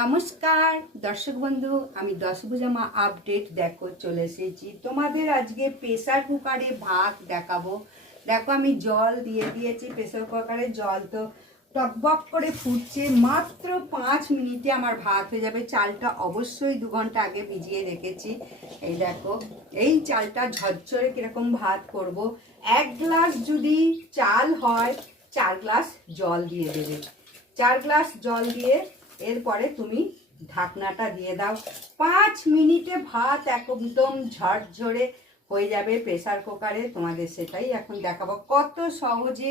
নমস্কার দর্শক বন্ধু, আমি দশভুজামা আপডেট দেখো চলে এসেছি তোমাদের আজকে প্রেসার কুকারে ভাত দেখাবো। দেখো আমি জল দিয়ে দিয়েছি, প্রেসার কুকারে জল তো টকবক করে ফুটছে। মাত্র 5 মিনিটে আমার ভাত হয়ে যাবে। চালটা অবশ্যই 2 ঘন্টা আগে ভিজিয়ে রেখেছি। এই দেখো, এই চালটা ঝরঝরে কিরকম ভাত করব। 1 গ্লাস যদি চাল হয় 4 গ্লাস জল দিয়ে দেবে। 4 গ্লাস জল দিয়ে এরপরে তুমি ঢাকনাটা দিয়ে দাও। 5 মিনিটে ভাত একদম ঝরঝরে হয়ে যাবে প্রেসার কুকারে। তোমাদের সেটাই এখন দেখাবো কত সহজে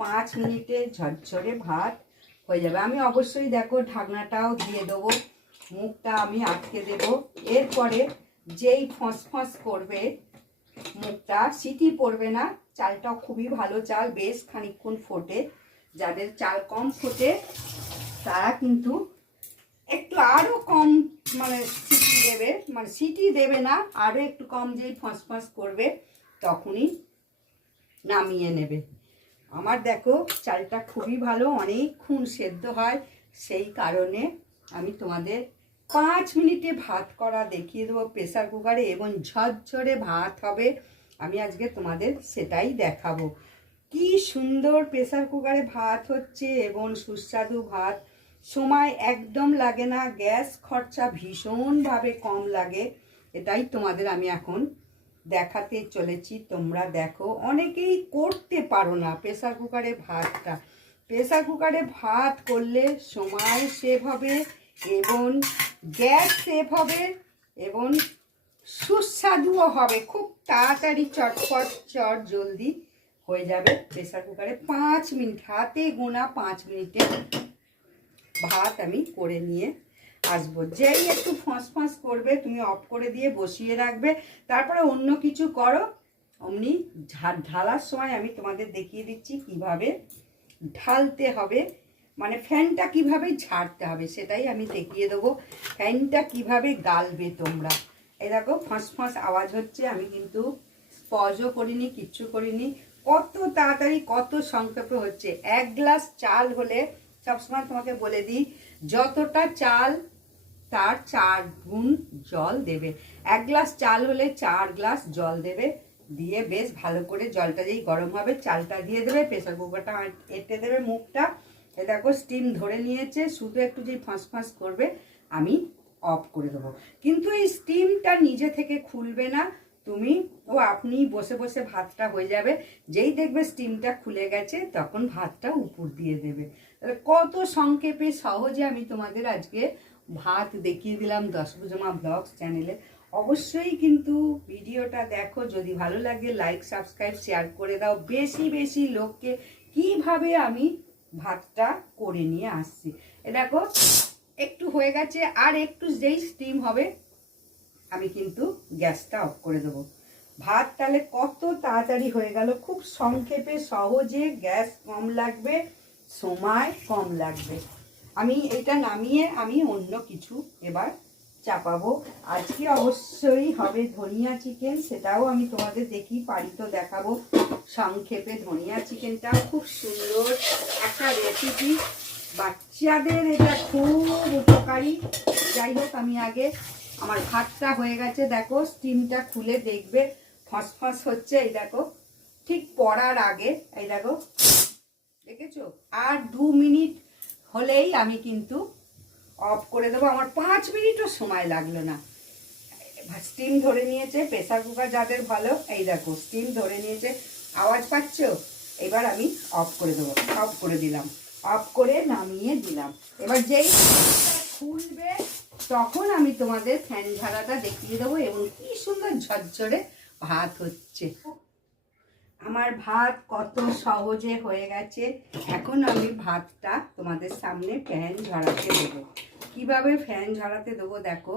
5 মিনিটে ঝরঝরে ভাত হয়ে যাবে। আমি অবশ্যই দেখো ঢাকনাটাও দিয়ে দেবো, মুখটা আমি আটকে দেব। এরপরে যেই ফসফস করবে মুখটা, সিটি পড়বে না। চালটাও খুবই ভালো চাল, বেশ খানিকক্ষণ ফোটে। যাদের চাল কম ফোটে তারা কিন্তু একটু আরও কম সিটি দেবে, সিটি দেবে না, আরও একটু কম যেই ফসফস করবে তখনই নামিয়ে নেবে। আমার দেখো চালটা খুবই ভালো, অনেকক্ষণ সেদ্ধ হয়, সেই কারণে আমি তোমাদের 5 মিনিটে ভাত করা দেখিয়ে দেবো প্রেসার কুকারে, এবং ঝরঝরে ভাত হবে। আমি আজকে তোমাদের সেটাই দেখাবো। কি সুন্দর প্রেসার কুকারে ভাত হচ্ছে এবং সুস্বাদু ভাত। সময় একদম লাগে না, গ্যাস খরচা ভীষণভাবে কম লাগে। এটাই তোমাদের আমি এখন দেখাতে চলেছি। তোমরা দেখো, অনেকেই করতে পারো না প্রেসার কুকারে ভাতটা। প্রেসার কুকারে ভাত করলে সময় সেভ হবে এবং গ্যাস সেভ হবে এবং সুস্বাদুও হবে। খুব তাড়াতাড়ি চটপট চট জলদি হয়ে যাবে প্রেসার কুকারে। 5 মিনিট, হাতে গোনা 5 মিনিটে ভাত আমি করে নিয়ে আসবো। যেই একটু ফসফস করবে তুমি অফ করে দিয়ে বসিয়ে রাখবে, তারপরে অন্য কিছু করো। অমনি ঢালার সময় আমি তোমাদের দেখিয়ে দিচ্ছি কিভাবে ঢালতে হবে, ফ্যানটা কিভাবে ঝাড়তে হবে সেটাই আমি দেখিয়ে দেবো। ফ্যানটা কিভাবে গালবে তোমরা। এই দেখো ফসফস আওয়াজ হচ্ছে, আমি কিন্তু পজও করিনি, কিচ্ছু করিনি। কত তাড়াতাড়ি কত সংক্ষেপে হচ্ছে। 1 গ্লাস চাল হলে, সবসময় তোমাকে বলে দিই, যতটা চাল তার 4 গুণ জল দেবে। 1 গ্লাস চাল হলে 4 গ্লাস জল দেবে। দিয়ে বেশ ভালো করে জলটা যেই গরম হবে চালটা দিয়ে দেবে, প্রেসার কুকারটা এঁটে দেবে মুখটা। এ দেখো স্টিম ধরে নিয়েছে, শুধু একটু যেই ফাঁস করবে আমি অফ করে দেবো। কিন্তু এই স্টিমটা নিজে থেকে খুলবে না, তুমি আপনি বসে বসে ভাতটা হয়ে যাবে। যেই দেখবে স্টিমটা খুলে গেছে তখন ভাতটা উপর দিয়ে দেবে। তাহলে কত সংক্ষেপে সহজে আমি তোমাদের আজকে ভাত দেখিয়ে দিলাম দশভুজামা ব্লগস চ্যানেলে। অবশ্যই কিন্তু ভিডিওটা দেখো, যদি ভালো লাগে লাইক সাবস্ক্রাইব শেয়ার করে দাও বেশি বেশি লোককে, কিভাবে আমি ভাতটা করে নিয়ে আসছি। এ দেখো একটু হয়ে গেছে, আর একটু যেই স্টিম হবে আমি কিন্তু গ্যাসটা অফ করে দেবো। ভাত তাহলে কত তাড়াতাড়ি হয়ে গেল, খুব সংক্ষেপে সহজে, গ্যাস কম লাগবে, সময় কম লাগবে। আমি এটা নামিয়ে আমি অন্য কিছু এবার চাপাবো। আজকে অবশ্যই হবে ধনিয়া চিকেন, সেটাও আমি তোমাদের দেখি পারি তো দেখাবো সংক্ষেপে। ধনিয়া চিকেনটাও খুব সুন্দর একটা রেসিপি, বাচ্চাদের এটা খুব উপকারী। যাই হোক, আমি আগে আমার ভাতটা হয়ে গেছে, দেখো স্টিমটা খুলে দেখবে ফসফস হচ্ছে। এই দেখো ঠিক পড়ার আগে, এই দেখো দেখেছো, আর 2 মিনিট হলেই আমি কিন্তু অফ করে দেবো। আমার 5 মিনিটও সময় লাগলো না। স্টিম ধরে নিয়েছে, প্রেসার কুকার যাদের ভালো, এই দেখো স্টিম ধরে নিয়েছে, আওয়াজ পাচ্ছ। এবার আমি অফ করে দেবো। অফ করে দিলাম, অফ করে নামিয়ে দিলাম। এবার যেই খুলবে তখন আমি তোমাদের ফ্যান ঝাড়াটা দেখিয়ে দেবো এবং কি সুন্দর ঝরঝরে ভাত হচ্ছে। আমার ভাত কত সহজে হয়ে গেছে। এখন আমি ভাতটা তোমাদের সামনে ফ্যান ঝরাতে দেবো। কিভাবে ফ্যান ঝরাতে দেবো দেখো,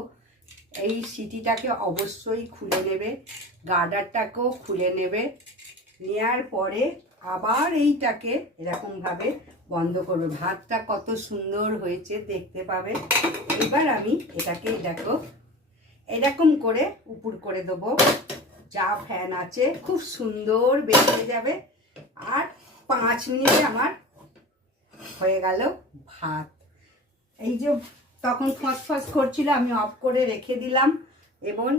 এই সিটিটাকে অবশ্যই খুলে নেবে, গার্ডারটাকেও খুলে নেবে। নেওয়ার পরে আবার এইটাকে এরকমভাবে বন্ধ করবে। ভাতটা কত সুন্দর হয়েছে দেখতে পাবে। এবার আমি এটাকে দেখো এরকম করে উপর করে দেবো। যা ফ্যান আছে খুব সুন্দর বেরিয়ে যাবে। আর 5 মিনিটে আমার হয়ে গেল ভাত। এই যে তখন ফসফস করছিল, আমি অফ করে রেখে দিলাম এবং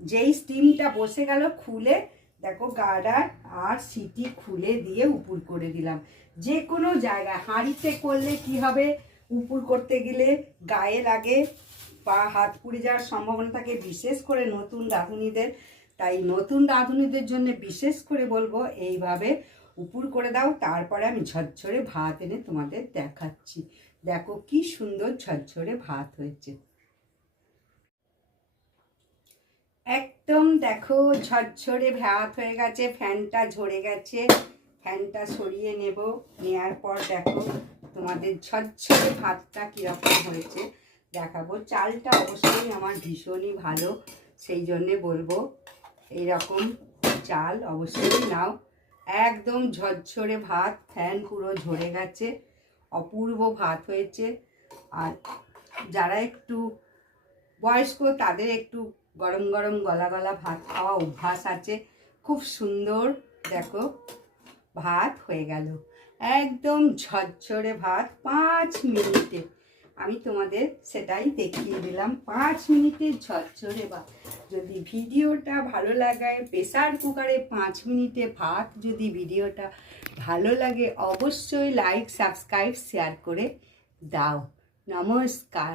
যেই স্টিমটা বসে গেল খুলে দেখো গার্ডার আর সিটি খুলে দিয়ে উপুর করে দিলাম। যে কোনো জায়গায় হাঁড়িতে করলে কি হবে, উপুর করতে গেলে গায়ে লাগে বা হাত পুড়ে যাওয়ার সম্ভাবনা থাকে, বিশেষ করে নতুন রাঁধুনিদের। তাই নতুন রাঁধুনিদের জন্য বিশেষ করে বলবো এইভাবে উপুর করে দাও। তারপরে আমি ঝরঝরে ভাত এনে তোমাদের দেখাচ্ছি। দেখো কি সুন্দর ঝরঝরে ভাত হয়েছে, একদম দেখো ঝরঝরে ভাত হয়ে গেছে। ফ্যানটা ঝরে গেছে, ফ্যানটা সরিয়ে নেব, নেওয়ার পর দেখো তোমাদের ঝরঝরে ভাতটা কীরকম হয়েছে দেখাবো। চালটা অবশ্যই আমার ভীষণই ভালো, সেই জন্যে বলবো এইরকম চাল অবশ্যই নাও। একদম ঝরঝরে ভাত, ফ্যান পুরো ঝরে গেছে, অপূর্ব ভাত হয়েছে। আর যারা একটু বয়স্ক তাদের একটু গরম গরম গলা গলা ভাত খাওয়া অভ্যাস আছে। খুব সুন্দর দেখো ভাত হয়ে গেল, একদম ঝরঝরে ভাত। 5 মিনিটে আমি তোমাদের সেটাই দেখিয়ে দিলাম, 5 মিনিটের ঝরঝরে ভাত। যদি ভিডিওটা ভালো লাগে, প্রেসার কুকারে 5 মিনিটে ভাত যদি ভিডিওটা ভালো লাগে অবশ্যই লাইক, সাবস্ক্রাইব, শেয়ার করে দাও। নমস্কার।